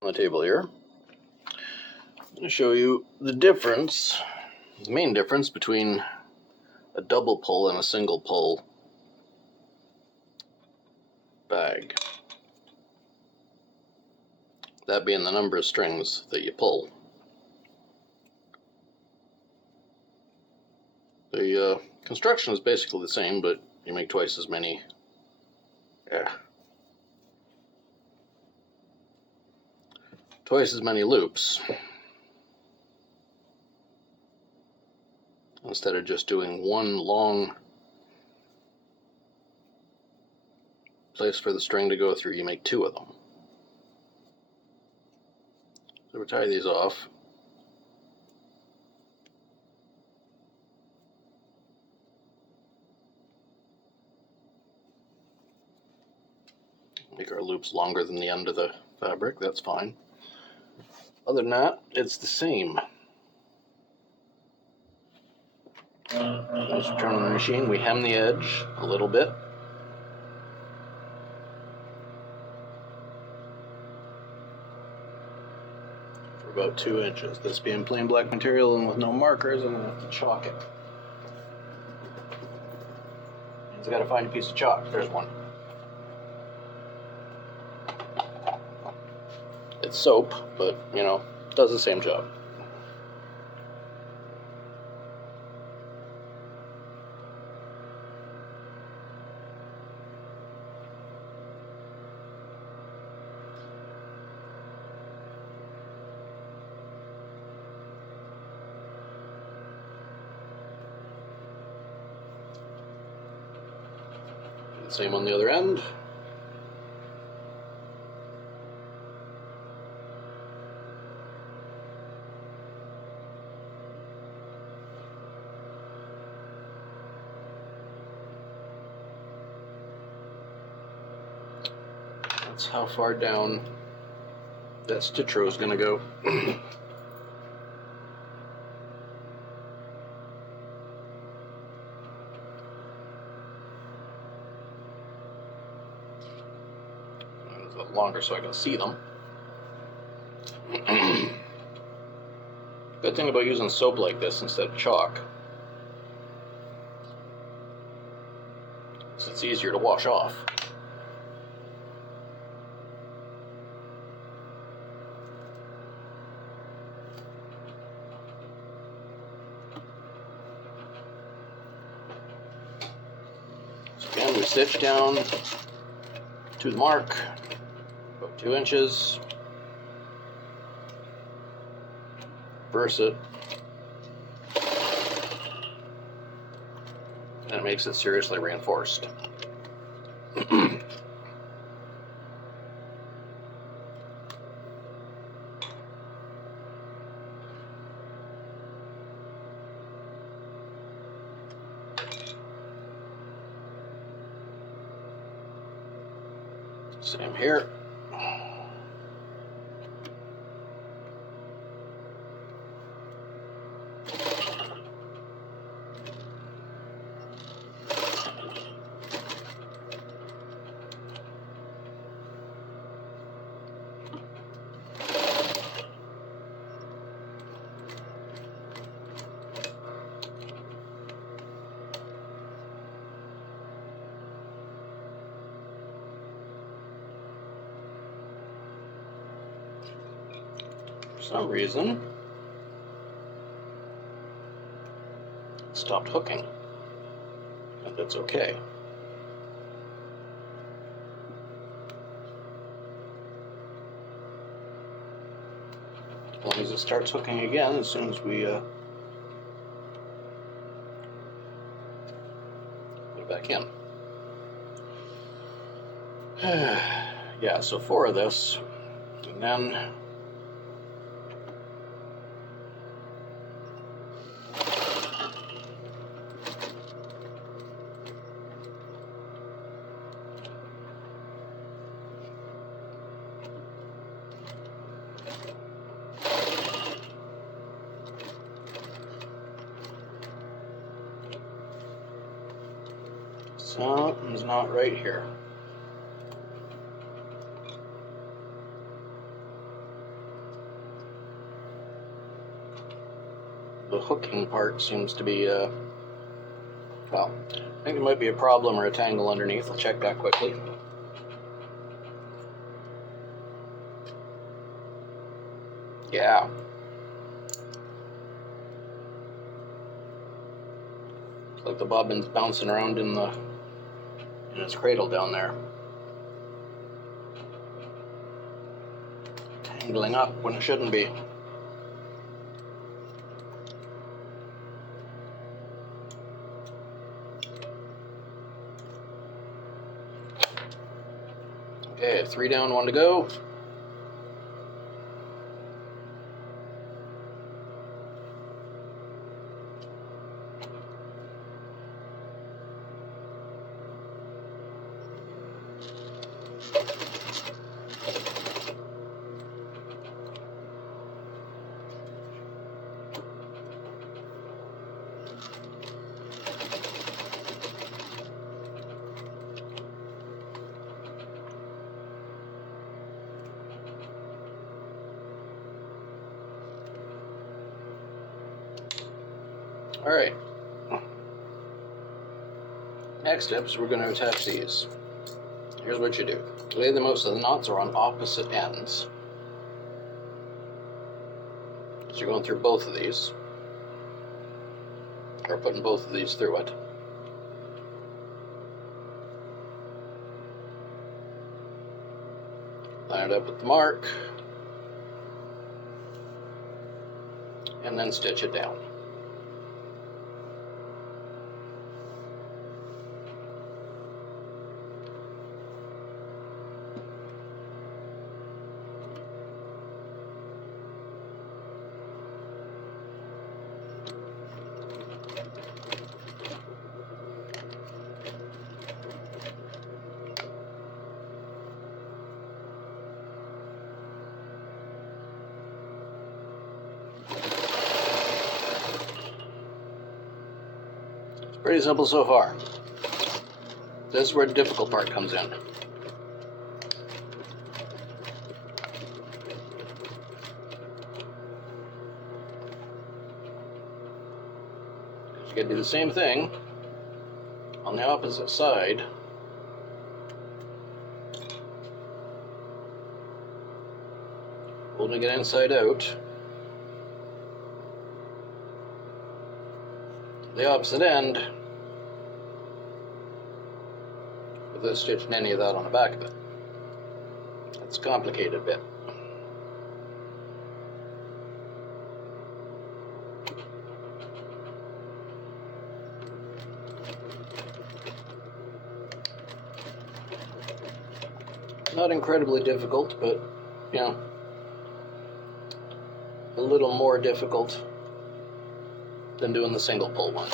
On the table here. I'm going to show you the difference, the main difference between a double pull and a single pull bag. That being the number of strings that you pull. The construction is basically the same, but you make twice as many. Twice as many loops. Instead of just doing one long place for the string to go through, you make two of them. So we tie these off. Make our loops longer than the end of the fabric, that's fine. Other than that, it's the same. As we turn on the machine, we hem the edge a little bit. For about 2 inches. This being plain black material and with no markers, I'm going to have to chalk it. Means I got to find a piece of chalk. There's one. It's soap, but, you know, does the same job. Same on the other end. That's how far down that stitch row is going to go. Longer so I can see them. Good thing about using soap like this instead of chalk is it's easier to wash off. So again, we stitch down to the mark. 2 inches, reverse it, and it makes it seriously reinforced. Same here. For some reason, it stopped hooking, and that's okay. As long as it starts hooking again as soon as we put it back in. Yeah, so 4 of this, and then something's not right here. the hooking part seems to be, well, I think it might be a problem or a tangle underneath. I'll check that quickly. Yeah. Looks like the bobbin's bouncing around in its cradle down there. Tangling up when it shouldn't be. Okay, 3 down, 1 to go. All right. Next step is we're going to attach these. Here's what you do. Lay the most of the knots are on opposite ends. So you're going through both of these, or putting both of these through it. Line it up with the mark, and then stitch it down. Pretty simple so far. This is where the difficult part comes in. You gotta do the same thing on the opposite side. Holding it inside out. The opposite end, without stitching any of that on the back of it. It's a complicated bit. Not incredibly difficult, but, you know, a little more difficult than doing the single pull one.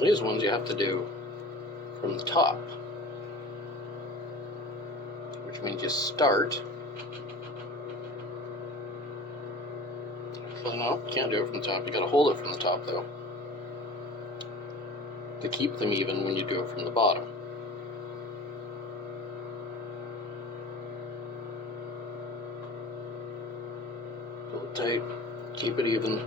These ones you have to do from the top, which means you start. Actually, no, you can't do it from the top. You got to hold it from the top, though, to keep them even when you do it from the bottom. Pull it tight, keep it even.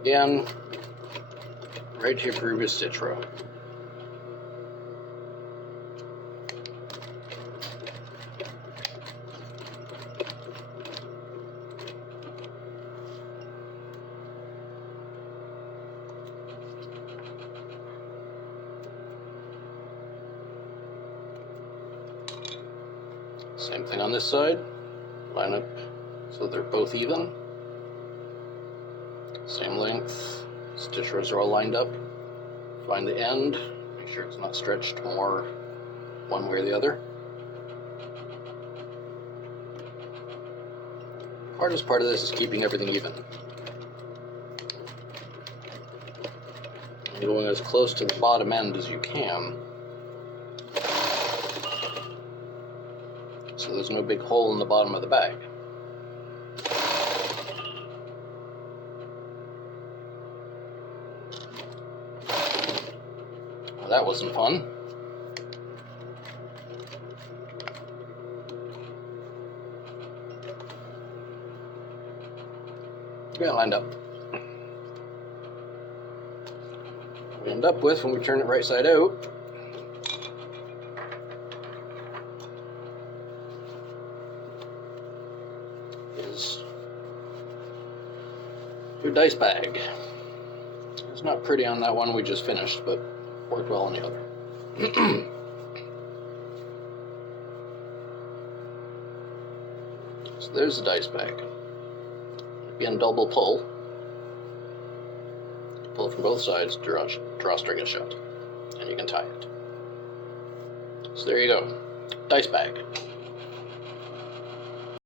Again, right to your previous stitch row. Same thing on this side. Line up so they're both even. Same length. Stitch rows are all lined up. Find the end. Make sure it's not stretched more one way or the other. Hardest part of this is keeping everything even. And going as close to the bottom end as you can, so there's no big hole in the bottom of the bag. Well, that wasn't fun. We got lined up. What we end up with when we turn it right side out is your dice bag. It's not pretty on that one we just finished, but worked well on the other. So there's the dice bag. Again, double pull. Pull from both sides, drawstring it shut, and you can tie it. So there you go, dice bag.